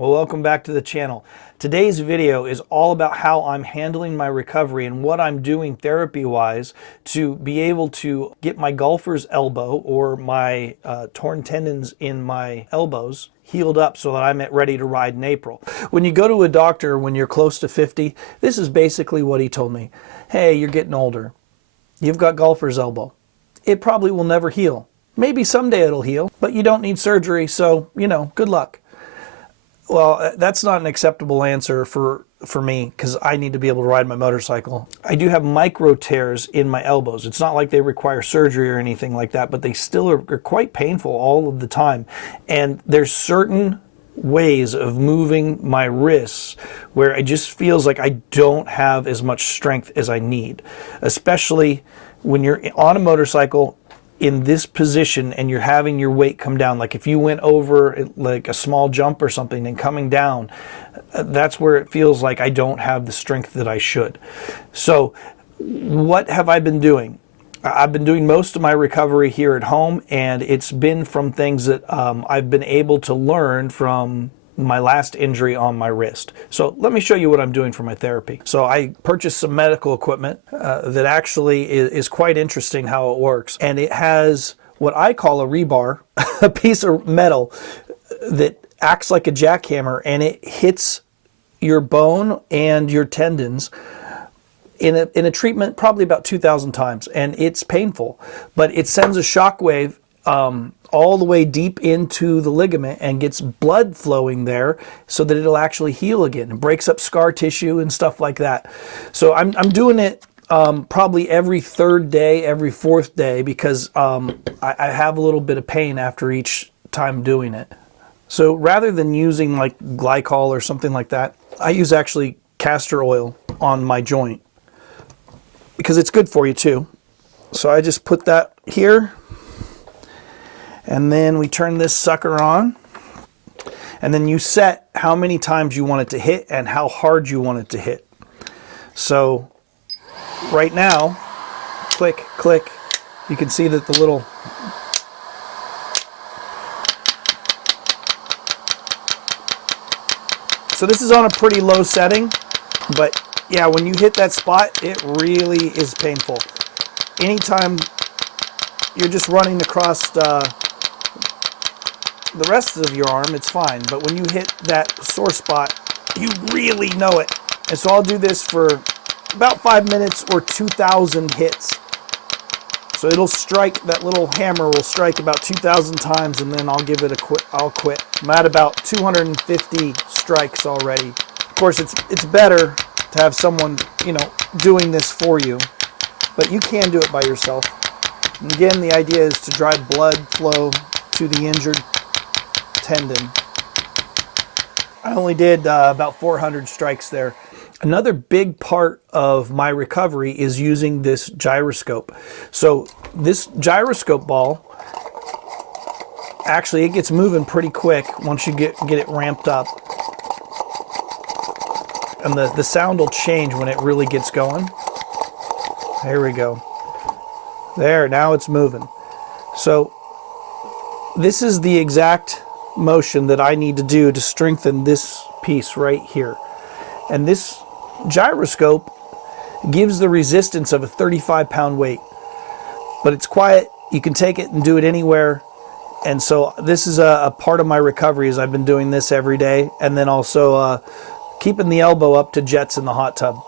Well, welcome back to the channel. Today's video is all about how I'm handling my recovery and what I'm doing therapy-wise to be able to get my golfer's elbow or my torn tendons in my elbows healed up so that I'm ready to ride in April. When you go to a doctor when you're close to 50, this is basically what he told me. Hey, you're getting older. You've got golfer's elbow. It probably will never heal. Maybe someday it'll heal, but you don't need surgery, so, good luck. Well, that's not an acceptable answer for me because I need to be able to ride my motorcycle. I do have micro tears in my elbows. It's not like they require surgery or anything like that, but they still are quite painful all of the time. And there's certain ways of moving my wrists where it just feels like I don't have as much strength as I need, especially when you're on a motorcycle in this position and you're having your weight come down. Like if you went over like a small jump or something and coming down, that's where it feels like I don't have the strength that I should. So what have I been doing? I've been doing most of my recovery here at home, and it's been from things that I've been able to learn from my last injury on my wrist. So let me show you what I'm doing for my therapy. So I purchased some medical equipment that actually is quite interesting how it works. And it has what I call a rebar, a piece of metal that acts like a jackhammer, and it hits your bone and your tendons in a treatment probably about 2,000 times. And it's painful, but it sends a shockwave all the way deep into the ligament and gets blood flowing there so that it'll actually heal again and breaks up scar tissue and stuff like that. So I'm doing it probably every third day, every fourth day, because I have a little bit of pain after each time doing it. So rather than using like glycol or something like that, I use actually castor oil on my joint because it's good for you too. So I just put that here. And then we turn this sucker on, and then you set how many times you want it to hit and how hard you want it to hit. So right now, click, click, you can see that the little so this is on a pretty low setting, but yeah, when you hit that spot, it really is painful. Anytime you're just running across the rest of your arm, it's fine, but when you hit that sore spot, you really know it. And so I'll do this for about 5 minutes or 2,000 hits. So it'll strike, that little hammer will strike about 2,000 times, and then I'll give it a quit. I'll quit. I'm at about 250 strikes already. Of course, it's better to have someone, doing this for you, but you can do it by yourself. And again, the idea is to drive blood flow to the injured tendon. I only did about 400 strikes there. Another big part of my recovery is using this gyroscope. So this gyroscope ball, actually it gets moving pretty quick once you get it ramped up. And the sound will change when it really gets going. There we go. There, now it's moving. So this is the exact motion that I need to do to strengthen this piece right here. And this gyroscope gives the resistance of a 35-pound weight. But it's quiet, you can take it and do it anywhere. And so this is a part of my recovery, as I've been doing this every day, and then also keeping the elbow up to jets in the hot tub.